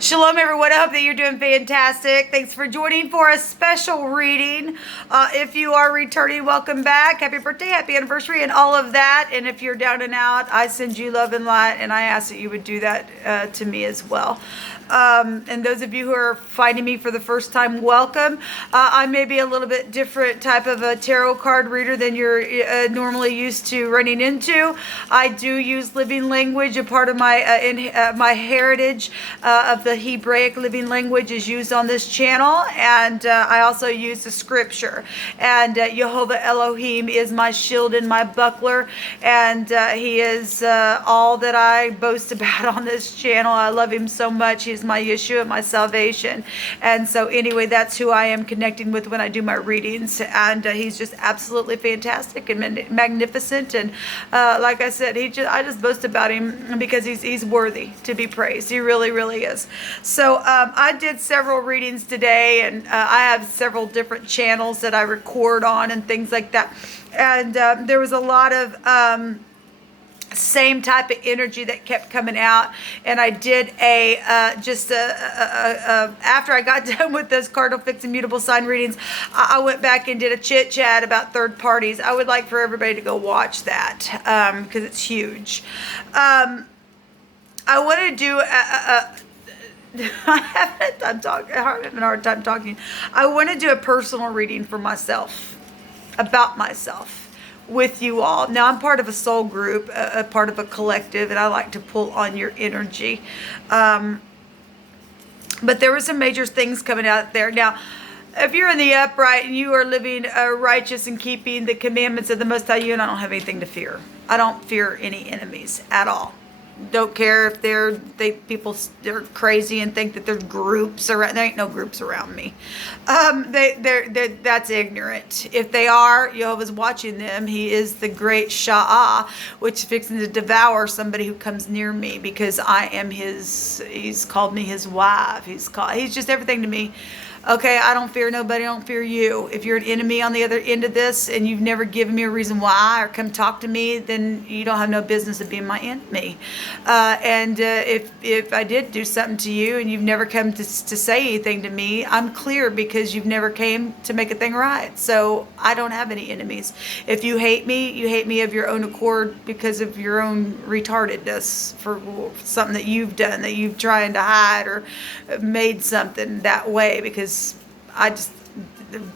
Shalom, everyone. I hope that you're doing fantastic. Thanks for joining for a special reading. If you are returning, welcome back. Happy birthday, happy anniversary, and all of that. And if you're down and out, I send you love and light, and I ask that you would do that to me as well. And those of you who are finding me for the first time, welcome. I may be a little bit different type of a tarot card reader than you're normally used to running into. I do use living language. A part of my my heritage of the Hebraic living language is used on this channel, and I also use the scripture. And Jehovah Elohim is my shield and my buckler, and he is all that I boast about on this channel. I love him so much. He's my Yeshua, my salvation. And so anyway, that's who I am connecting with when I do my readings. And he's just absolutely fantastic and magnificent. And like I said, I just boast about him because he's worthy to be praised. He really, really is. So I did several readings today, and I have several different channels that I record on and things like that. And there was a lot of same type of energy that kept coming out, and I did after I got done with those cardinal fixed and mutable sign readings, I went back and did a chit chat about third parties. I would like for everybody to go watch that because it's huge. I want to do I'm having a hard time talking. I want to do a personal reading for myself, about myself, with you all. Now, I'm part of a soul group, a part of a collective, and I like to pull on your energy. But there were some major things coming out there. Now, if you're in the upright and you are living righteous and keeping the commandments of the Most High, you and I don't have anything to fear. I don't fear any enemies at all. Don't care if they're crazy and think that there's groups around. There ain't no groups around me. That's ignorant. If they are, Jehovah's watching them. He is the great Sha'ah, which is fixing to devour somebody who comes near me, because I am he's called me his wife. He's just everything to me. Okay, I don't fear nobody. I don't fear you. If you're an enemy on the other end of this and you've never given me a reason why or come talk to me, then you don't have no business of being my enemy. If I did do something to you and you've never come to say anything to me, I'm clear, because you've never came to make a thing right. So I don't have any enemies. If you hate me, you hate me of your own accord because of your own retardedness for something that you've done, that you've trying to hide or made something that way, because I just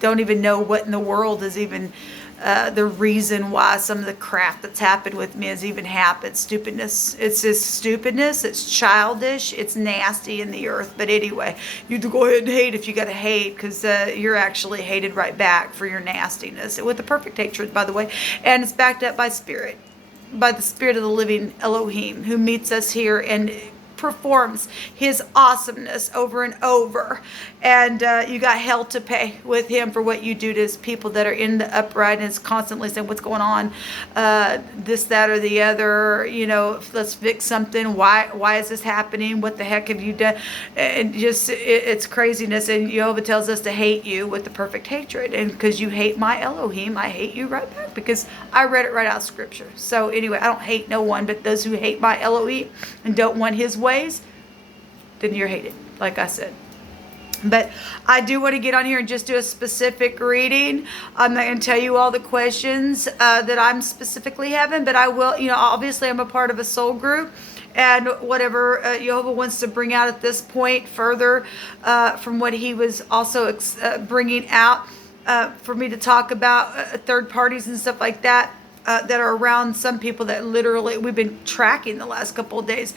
don't even know what in the world is even the reason why some of the crap that's happened with me has even happened. Stupidness. It's just stupidness. It's childish. It's nasty in the earth. But anyway, you go ahead and hate if you got to hate, because you're actually hated right back for your nastiness, with the perfect hatred, by the way. And it's backed up by spirit, by the spirit of the living Elohim, who meets us here and performs his awesomeness over and over. And you got hell to pay with him for what you do to his people that are in the upright, and is constantly saying, what's going on, this, that, or the other, let's fix something. Why is this happening? What the heck have you done? And just it's craziness. And Jehovah tells us to hate you with the perfect hatred, and because you hate my Elohim, I hate you right back, because I read it right out of scripture. So anyway, I don't hate no one, but those who hate my Elohim and don't want his ways, then you're hated, like I said. But I do want to get on here and just do a specific reading. I'm not going to tell you all the questions that I'm specifically having, but I will, obviously I'm a part of a soul group, and whatever Jehovah wants to bring out at this point further from what he was also bringing out for me to talk about third parties and stuff like that. That are around some people that literally we've been tracking the last couple of days.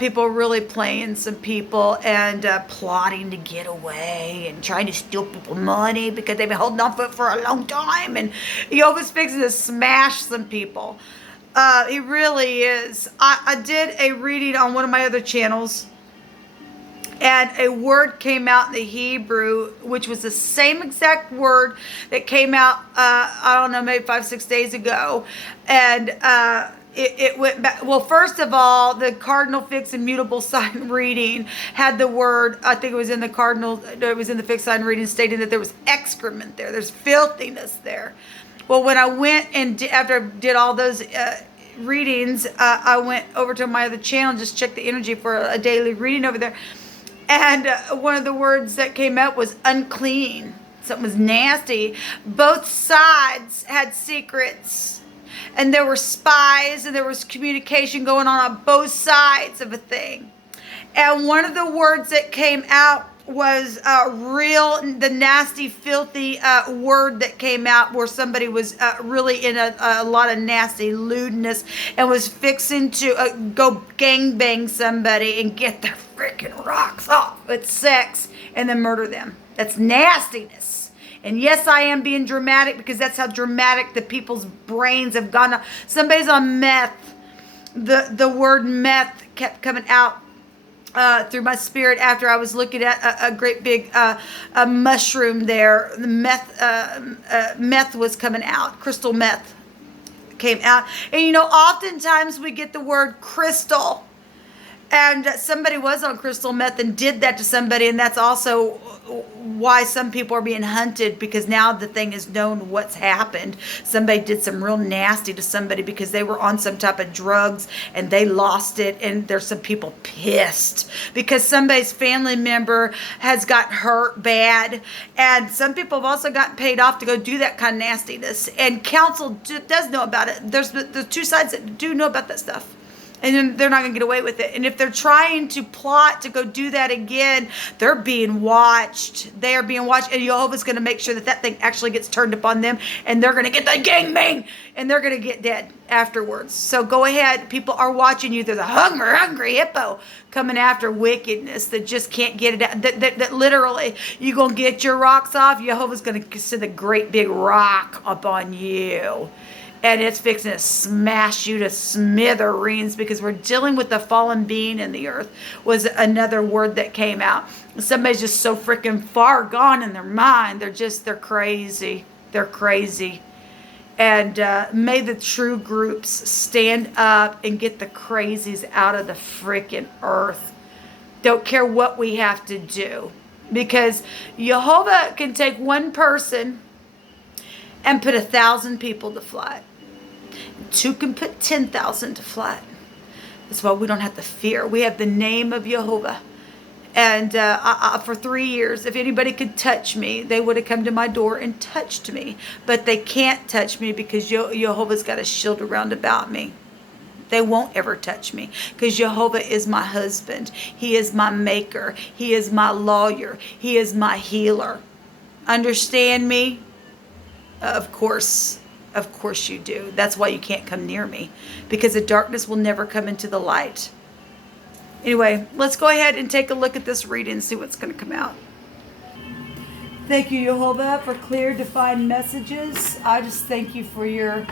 People really playing some people and plotting to get away and trying to steal people money because they've been holding on for a long time. And Jehovah's fixing to smash some people. He really is. I did a reading on one of my other channels, and a word came out in the Hebrew, which was the same exact word that came out, I don't know, maybe 5-6 days ago. And it went back. Well, first of all, the cardinal fixed and mutable sign reading had the word, I think it was in the fixed sign reading, stating that there was excrement there. There's filthiness there. Well, when I went and after I did all those readings, I went over to my other channel, just checked the energy for a daily reading over there. And one of the words that came out was unclean. Something was nasty. Both sides had secrets. And there were spies and there was communication going on both sides of a thing. And one of the words that came out was the nasty, filthy word that came out where somebody was really in a lot of nasty lewdness and was fixing to go gangbang somebody and get their freaking rocks off with sex and then murder them. That's nastiness. And yes, I am being dramatic because that's how dramatic the people's brains have gone. Somebody's on meth. The word meth kept coming out through my spirit after I was looking at a great big mushroom there. The meth was coming out. Crystal meth came out. And oftentimes we get the word crystal. And somebody was on crystal meth and did that to somebody, and that's also why some people are being hunted, because now the thing is known what's happened. Somebody did some real nasty to somebody because they were on some type of drugs and they lost it, and there's some people pissed because somebody's family member has got hurt bad, and some people have also gotten paid off to go do that kind of nastiness, and counsel does know about it. There's the two sides that do know about that stuff. And then they're not going to get away with it. And if they're trying to plot to go do that again, they're being watched. They are being watched. And Jehovah's going to make sure that that thing actually gets turned upon them. And they're going to get the gangbang. And they're going to get dead afterwards. So go ahead. People are watching you. There's a hungry hippo coming after wickedness that just can't get it out. That literally, you're going to get your rocks off. Jehovah's going to send a great big rock upon you. And it's fixing to smash you to smithereens because we're dealing with the fallen being in the earth was another word that came out. Somebody's just so freaking far gone in their mind. They're crazy. They're crazy. And may the true groups stand up and get the crazies out of the freaking earth. Don't care what we have to do. Because Jehovah can take one person and put 1,000 people to flight. Two can put 10,000 to flight. That's why we don't have to fear. We have the name of Jehovah. And for 3 years, if anybody could touch me, they would have come to my door and touched me. But they can't touch me because Jehovah's got a shield around about me. They won't ever touch me because Jehovah is my husband. He is my maker. He is my lawyer. He is my healer. Understand me? Of course you do. That's why you can't come near me, because the darkness will never come into the light. Anyway, let's go ahead and take a look at this reading and see what's going to come out. Thank you, Jehovah, for clear, defined messages. I just thank you for your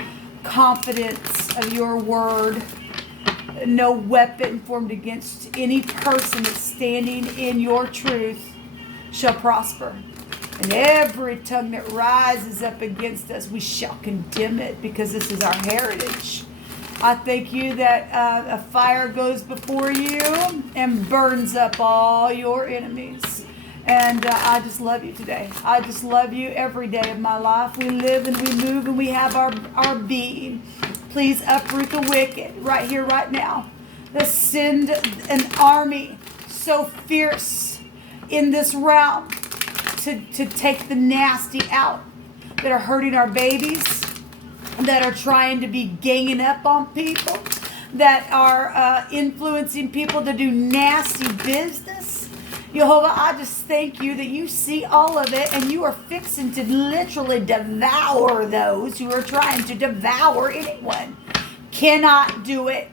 confidence of your word. No weapon formed against any person that's standing in your truth shall prosper. And every tongue that rises up against us, we shall condemn it, because this is our heritage. I thank you that a fire goes before you and burns up all your enemies. And I just love you today. I just love you every day of my life. We live and we move and we have our being. Please uproot the wicked right here, right now. Let's send an army so fierce in this realm to take the nasty out that are hurting our babies, that are trying to be ganging up on people, that are influencing people to do nasty business. Jehovah, I just thank you that you see all of it and you are fixing to literally devour those who are trying to devour anyone. Cannot do it,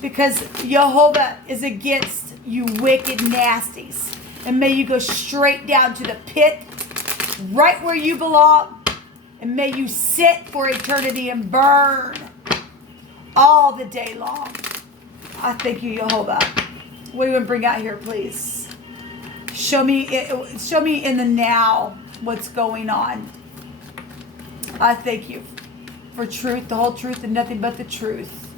because Jehovah is against you wicked nasties. And may you go straight down to the pit, right where you belong. And may you sit for eternity and burn all the day long. I thank you, Jehovah. What do you want to bring out here, please? Show me in the now what's going on. I thank you for truth, the whole truth, and nothing but the truth.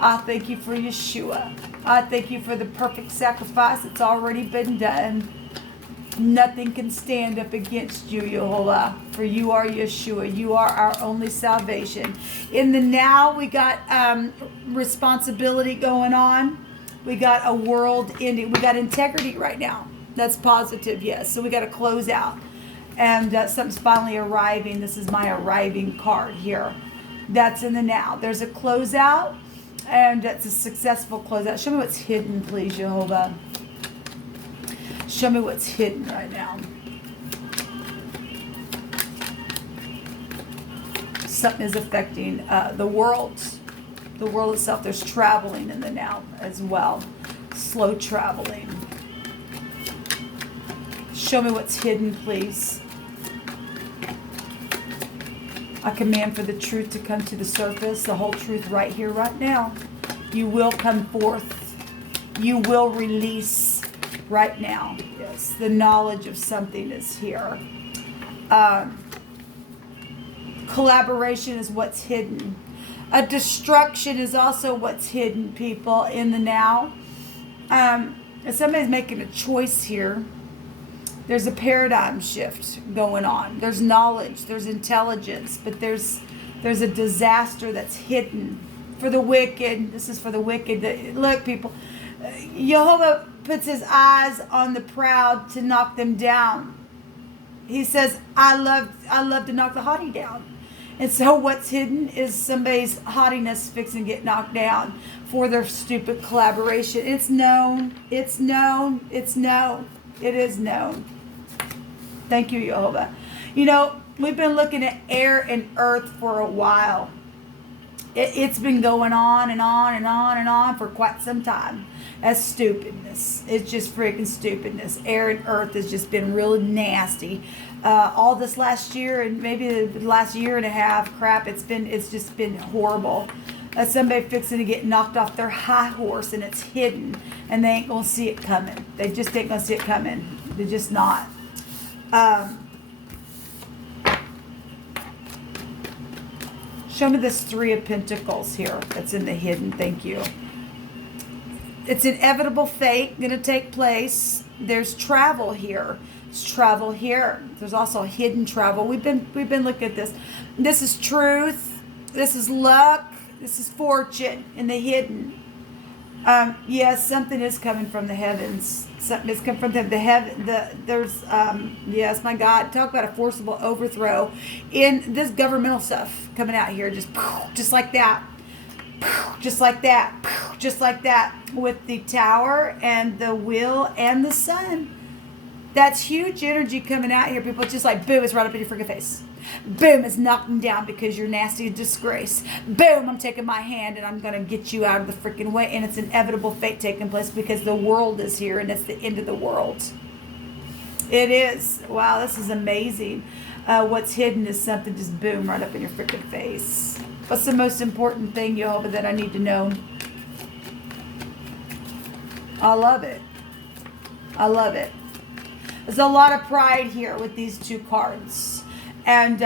I thank you for Yeshua. I thank you for the perfect sacrifice that's already been done. Nothing can stand up against you, Jehovah, for you are Yeshua. You are our only salvation. In the now, we got responsibility going on. We got a world ending. We got integrity right now. That's positive, yes. So we got to close out. And something's finally arriving. This is my arriving card here. That's in the now. There's a closeout, and it's a successful closeout. Show me what's hidden, please, Jehovah. Show me what's hidden right now. Something is affecting the world itself. There's traveling in the now as well. Slow traveling. Show me what's hidden, please. I command for the truth to come to the surface, the whole truth right here, right now. You will come forth. You will release right now. Yes, the knowledge of something is here. Collaboration is what's hidden. A destruction is also what's hidden, people, in the now. If somebody's making a choice here, there's a paradigm shift going on. There's knowledge, there's intelligence, but there's a disaster that's hidden for the wicked. This is for the wicked. Look, people, Jehovah puts his eyes on the proud to knock them down. He says, I love to knock the haughty down. And so what's hidden is somebody's haughtiness fixing to get knocked down for their stupid collaboration. It's known. It's known. It's known. It is known. Thank you, Jehovah. You know, we've been looking at air and earth for a while. It's been going on and on and on and on for quite some time. That's stupidness. It's just freaking stupidness. Air and earth has just been really nasty. All this last year and maybe the last year and a half, crap, it's just been horrible. Somebody fixing to get knocked off their high horse, and it's hidden, and they ain't gonna see it coming. They just ain't gonna see it coming. They're just not. Show me this Three of Pentacles here that's in the hidden. Thank you. It's inevitable fate going to take place. There's travel here. There's travel here. There's also hidden travel. We've been looking at this. This is truth. This is luck. This is fortune in the hidden. Yes, something is coming from the heavens. Something is coming from the heaven. There's yes, my God, talk about a forcible overthrow in this governmental stuff coming out here, just like that, just like that, just like that, with the tower and the wheel and the sun. That's huge energy coming out here, people. It's just like boom, it's right up in your freaking face. Boom, it's knocking down because you're nasty disgrace. Boom, I'm taking my hand and I'm going to get you out of the freaking way. And it's inevitable fate taking place because the world is here and it's the end of the world. It is. Wow, this is amazing. What's hidden is something just boom right up in your freaking face. What's the most important thing, Jehovah, that I need to know? I love it. I love it. There's a lot of pride here with these two cards. And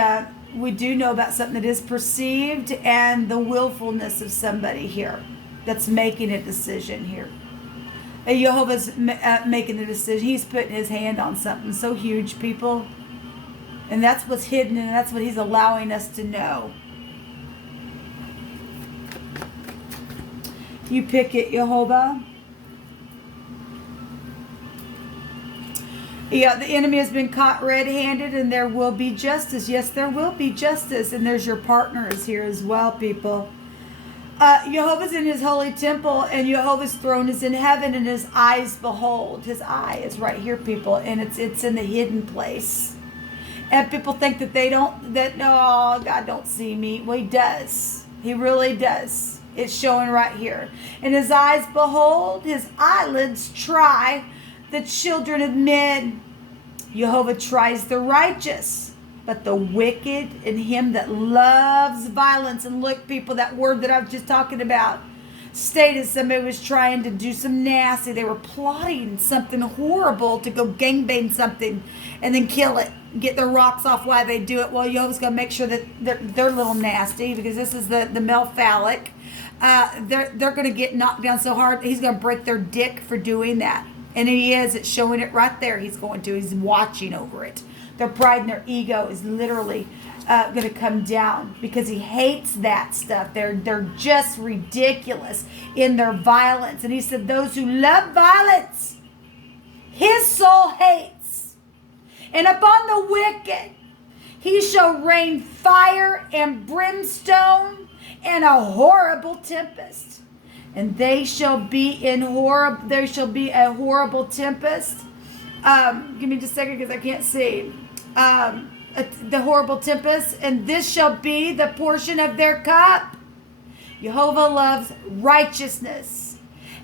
we do know about something that is perceived and the willfulness of somebody here that's making a decision here. And Jehovah's making the decision. He's putting his hand on something so huge, people. And that's what's hidden, and that's what he's allowing us to know. You pick it, Jehovah. Yeah, the enemy has been caught red-handed, and there will be justice. Yes, there will be justice, and there's your partners here as well, people. Jehovah's in his holy temple, and Jehovah's throne is in heaven, and his eyes behold. His eye is right here, people, and it's in the hidden place. And people think that no, God don't see me. Well, he does. He really does. It's showing right here. And his eyes behold, his eyelids try the children of men. Jehovah tries the righteous, but the wicked and him that loves violence. And look, people, that word that I was just talking about stated somebody was trying to do some nasty. They were plotting something horrible to go gangbang something and then kill it. Get their rocks off while they do it. Well, Jehovah's going to make sure that they're a little nasty because this is the male phallic. They're going to get knocked down so hard, he's going to break their dick for doing that. And he is. It's showing it right there. He's going to. He's watching over it. Their pride and their ego is literally going to come down because he hates that stuff. They're just ridiculous in their violence. And he said, those who love violence, his soul hates. And upon the wicked, he shall rain fire and brimstone and a horrible tempest. And they shall be there shall be a horrible tempest. Give me just a second because I can't see. The horrible tempest, and this shall be the portion of their cup. Jehovah loves righteousness,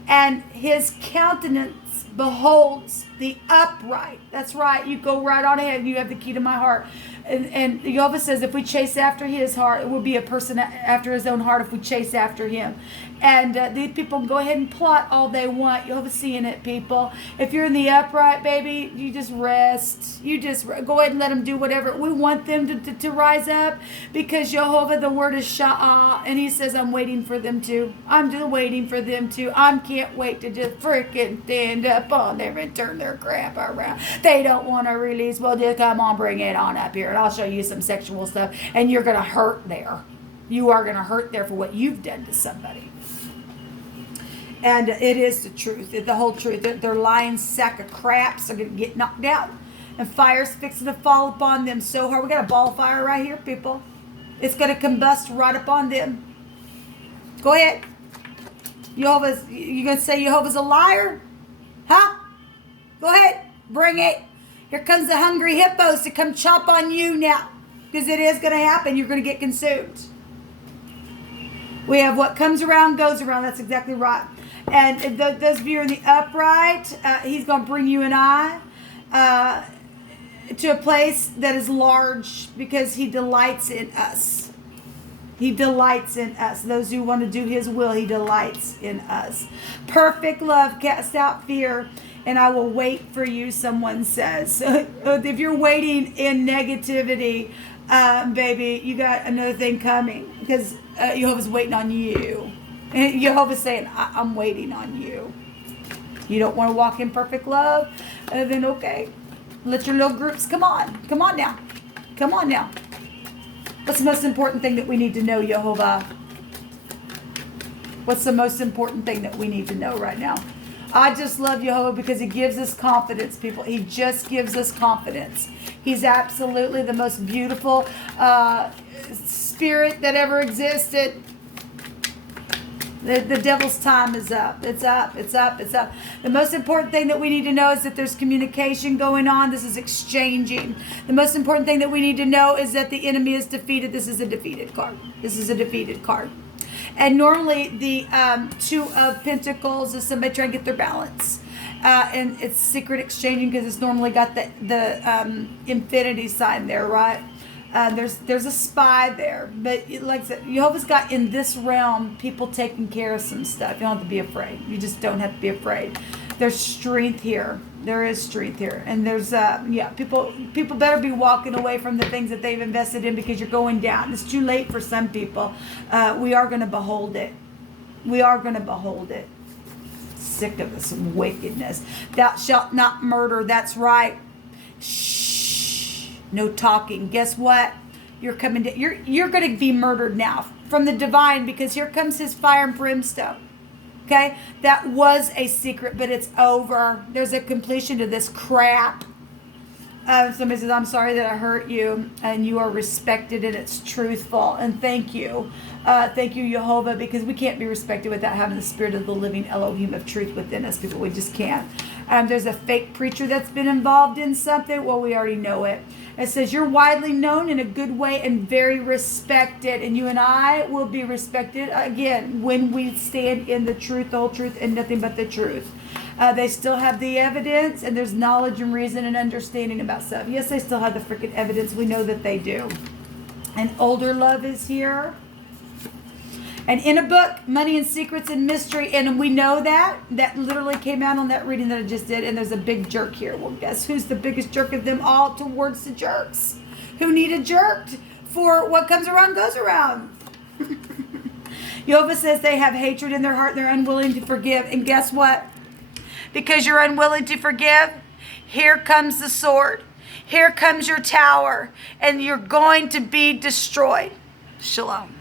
and his countenance beholds the upright. That's right. You go right on ahead. You have the key to my heart. And Jehovah says if we chase after his heart, it will be a person after his own heart if we chase after him. And these people can go ahead and plot all they want. Jehovah's seeing it, people. If you're in the upright, baby, you just rest. You just go ahead and let them do whatever. We want them to rise up because Jehovah, the word is Sha'ah. And he says, I'm waiting for them to. I'm just waiting for them to. I can't wait to just freaking stand up on them and turn their crap around. They don't want to release. Well, just come on, bring it on up here. And I'll show you some sexual stuff. And you're going to hurt there. You are going to hurt there for what you've done to somebody. And it is the truth, the whole truth. Their lying sack of craps are going to get knocked out. And fire's fixing to fall upon them so hard. We got a ball of fire right here, people. It's going to combust right upon them. Go ahead. You going to say Jehovah's a liar? Huh? Go ahead. Bring it. Here comes the hungry hippos to come chomp on you now. Because it is going to happen. You're going to get consumed. We have what comes around goes around. That's exactly right. And those of you in the upright, he's going to bring you and I to a place that is large because he delights in us. He delights in us. Those who want to do his will, he delights in us. Perfect love casts out fear, and I will wait for you, someone says. If you're waiting in negativity, baby, you got another thing coming because Jehovah's waiting on you. And Jehovah's saying, I'm waiting on you. You don't want to walk in perfect love? Then okay. Let your little groups come on. Come on now. Come on now. What's the most important thing that we need to know, Jehovah? What's the most important thing that we need to know right now? I just love Jehovah because he gives us confidence, people. He just gives us confidence. He's absolutely the most beautiful spirit that ever existed. The devil's time is up. It's up. It's up. It's up. The most important thing that we need to know is that there's communication going on. This is exchanging. The most important thing that we need to know is that the enemy is defeated. This is a defeated card. This is a defeated card. And normally the Two of Pentacles is somebody trying to get their balance. And it's secret exchanging because it's normally got the infinity sign there, right? There's a spy there, but like I said, Jehovah's got in this realm people taking care of some stuff. You don't have to be afraid. You just don't have to be afraid. There's strength here. There is strength here, and there's people better be walking away from the things that they've invested in because you're going down. It's too late for some people. We are going to behold it. We are going to behold it. Sick of this wickedness. Thou shalt not murder. That's right. Shh. No talking. Guess what? You're coming to, you're going to be murdered now from the divine because here comes his fire and brimstone. Okay? That was a secret, but it's over. There's a completion to this crap. Somebody says, I'm sorry that I hurt you, and you are respected, and it's truthful. And thank you. Thank you, Jehovah, because we can't be respected without having the spirit of the living Elohim of truth within us, people. We just can't. There's a fake preacher that's been involved in something. Well, we already know it. It says, you're widely known in a good way and very respected. And you and I will be respected, again, when we stand in the truth, the whole truth, and nothing but the truth. They still have the evidence, and there's knowledge and reason and understanding about stuff. Yes, they still have the freaking evidence. We know that they do. And older love is here. And in a book, Money and Secrets and Mystery, and we know that literally came out on that reading that I just did, and there's a big jerk here. Well, guess who's the biggest jerk of them all towards the jerks? Who need a jerk for what comes around goes around? Jehovah says they have hatred in their heart, they're unwilling to forgive, and guess what? Because you're unwilling to forgive, here comes the sword. Here comes your tower, and you're going to be destroyed. Shalom.